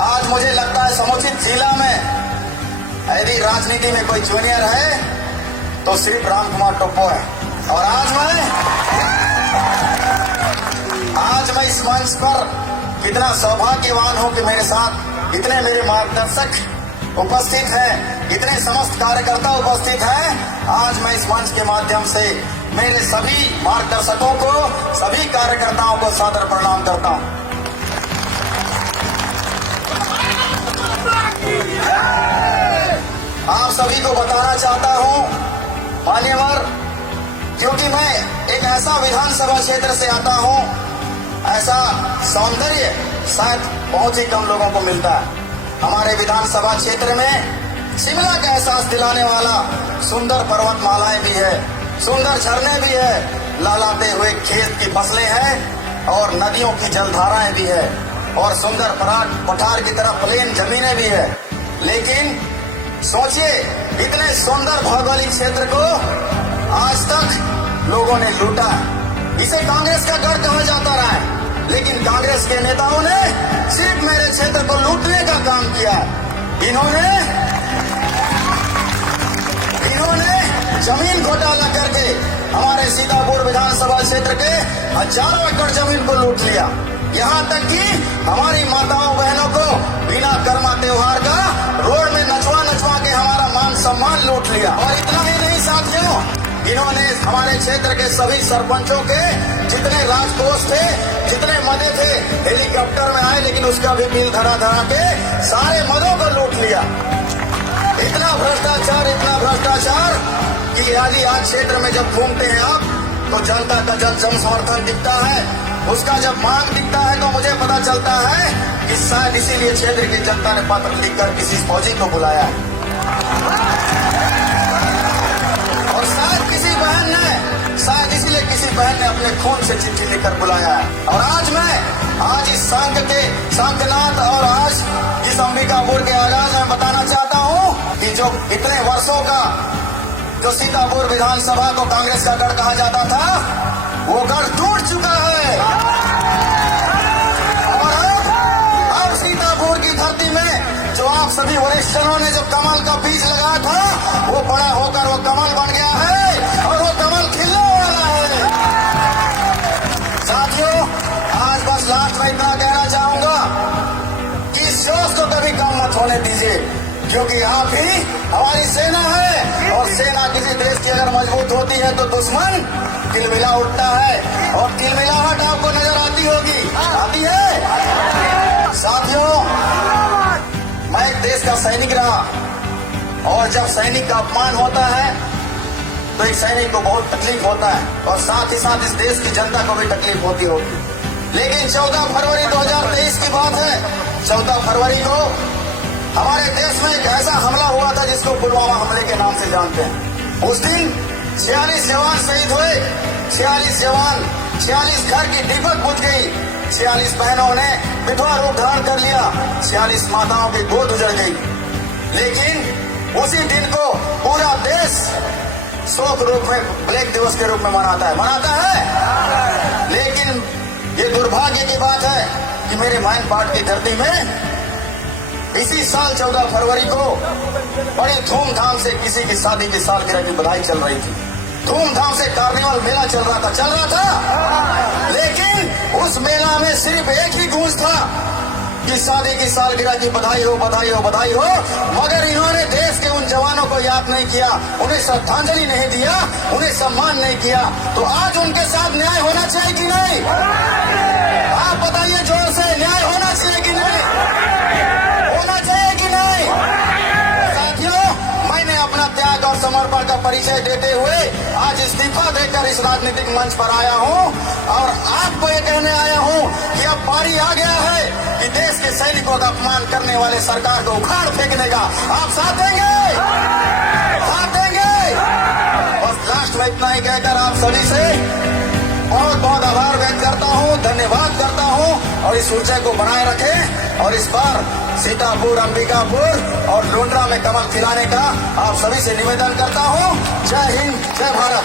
आज मुझे लगता है समुचित जिला में यदि राजनीति में कोई जूनियर है तो सिर्फ राम कुमार टोप्पो है। और आज मैं इस मंच पर कितना सौभाग्यवान हूं कि मेरे साथ इतने मेरे मार्गदर्शक उपस्थित हैं, इतने समस्त कार्यकर्ता उपस्थित हैं। आज मैं इस मंच के माध्यम से मेरे सभी मार्गदर्शकों को, सभी कार्यकर्ताओं को सादर प्रणाम करता हूं। आप सभी को बताना चाहता हूं, मान्यवर, क्योंकि मैं एक ऐसा विधानसभा क्षेत्र से आता हूं, ऐसा सौंदर्य शायद बहुत ही कम लोगों को मिलता है। हमारे विधानसभा क्षेत्र में शिमला का एहसास दिलाने वाला सुंदर पर्वतमालाएं भी है, सुंदर झरने भी है, लहलाते हुए खेत की फसलें हैं और नदियों की जलधाराएं भी है और सुंदर पठार की तरह प्लेन जमीनें भी है। लेकिन सोचिए, इतने सुंदर भौगोलिक क्षेत्र को आज तक लोगों ने लूटा। इसे कांग्रेस का गढ़ कहा जाता रहा है, लेकिन कांग्रेस के नेताओं ने सिर्फ मेरे क्षेत्र को लूटने का काम किया। इन्होंने जमीन घोटाला करके हमारे सीतापुर विधानसभा क्षेत्र के हजारों एकड़ जमीन को लूट लिया। यहाँ तक कि हमारी माताओं बहनों को बिना कर्मा त्योहार का रोड में नचवा के हमारा मान सम्मान लूट लिया। और इतना ही नहीं साथियों, इन्होंने हमारे क्षेत्र के सभी सरपंचों के जितने राजकोष थे, जितने मदे थे, हेलीकॉप्टर में आए लेकिन उसका भी बिल धरा के सारे मदों को लूट लिया। इतना भ्रष्टाचार कि आज क्षेत्र में जब घूमते हैं आप तो जनता का जन समर्थन दिखता है, उसका जब मांग दिखता है तो मुझे पता चलता है कि शायद इसीलिए क्षेत्र की जनता ने पत्र लिखकर किसी फौजी को बुलाया है और शायद इसीलिए किसी बहन ने अपने खून से चिट्ठी लिखकर बुलाया है। और आज इस शंखनाद और आज इस अंबिकापुर के आगाज में बताना चाहता हूँ कि जो इतने वर्षों का जो सीतापुर विधानसभा को कांग्रेस का गढ़ कहा जाता था, वो गढ़ टूट चुका है। और अब सीतापुर की धरती में जो आप सभी वरिष्ठजनों ने जो कमल का बीज लगाया था, वो बड़ा होकर वो कमल बन गया है और वो कमल खिलने वाला है। साथियों, आज बस लास्ट में इतना कहना चाहूंगा कि इस जोश को कभी कम मत होने दीजिए, क्योंकि आप ही हमारी सेना है और सेना किसी देश की अगर मजबूत होती है तो दुश्मन तिलमिला उठता है और तिलमिलाहट आपको नजर आती होगी, आती है। साथियों, मैं एक देश का सैनिक रहा और जब सैनिक का अपमान होता है तो एक सैनिक को बहुत तकलीफ होता है और साथ ही साथ इस देश की जनता को भी तकलीफ होती होगी। लेकिन 14 फरवरी 2023 की बात है। 14 फरवरी को हमारे देश में एक ऐसा हमला हुआ था जिसको पुलवामा हमले के नाम से जानते हैं। उस दिन 46 जवान शहीद हुए, 46 घर की दीपक बुझ गई, 46 बहनों ने विधवा रूप धारण कर लिया, 46 माताओं की गोद उजड़ गई। लेकिन उसी दिन को पूरा देश शोक रूप में, ब्लैक दिवस के रूप में मनाता है। लेकिन ये दुर्भाग्य की बात है कि मेरे माइन पाट की धरती में इसी साल 14 फरवरी को बड़ी धूमधाम से किसी की शादी की सालगिरह की बधाई चल रही थी, धूमधाम से कार्निवल मेला चल रहा था। लेकिन उस मेला में सिर्फ एक ही गूंज था कि शादी की सालगिरह की बधाई हो, बधाई हो, बधाई हो। मगर इन्होंने देश के उन जवानों को याद नहीं किया, उन्हें श्रद्धांजलि नहीं दिया, उन्हें सम्मान नहीं किया। तो आज उनके साथ न्याय होना चाहिए कि नहीं? आप बताइए जोर से, न्याय होना चाहिए कि नहीं? होना चाहिए कि नहीं? साथियों, मैंने अपना त्याग और समर्पण का परिचय देते हुए आज इस्तीफा देकर इस राजनीतिक मंच पर आया हूं और आपको ये कहने आया हूं कि अब पारी आ गया है कि देश के सैनिकों का अपमान करने वाले सरकार को उखाड़ फेंकने का। आप साथ देंगे? साथ देंगे? बस लास्ट में इतना ही कहकर आप सभी से बहुत बहुत आभार व्यक्त करता हूं, धन्यवाद करता हूं और इस ऊर्जा को बनाए रखें और इस बार सीतापुर, अंबिकापुर और लुंड्रा में कमल खिलाने का आप सभी से निवेदन करता हूं। जय हिंद, जय भारत।